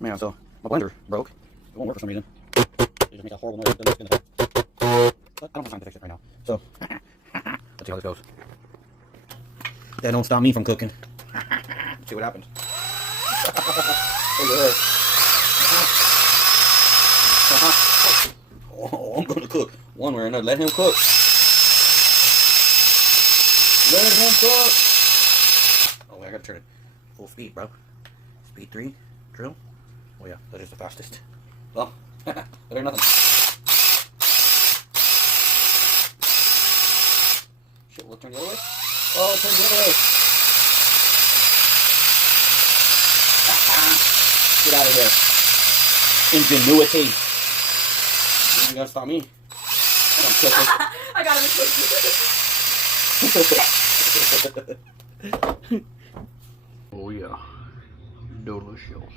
Man, so my blender broke. It won't work for some reason. It just makes a horrible noise. But I don't have time to fix it right now. So, let's see how this goes. That don't stop me from cooking. Let's see what happens. Look at her. Oh, I'm gonna cook. One way or another. Let him cook. Let him cook. Oh, wait, I gotta turn it full speed, bro. Speed 3. Drill. Oh, yeah, that is the fastest. Well, better than nothing. Shit, will it turn the other way? Oh, it turned the other way. Get out of here. Ingenuity. You ain't gonna stop me. I'm cooking. I got him. Oh yeah. Delicious.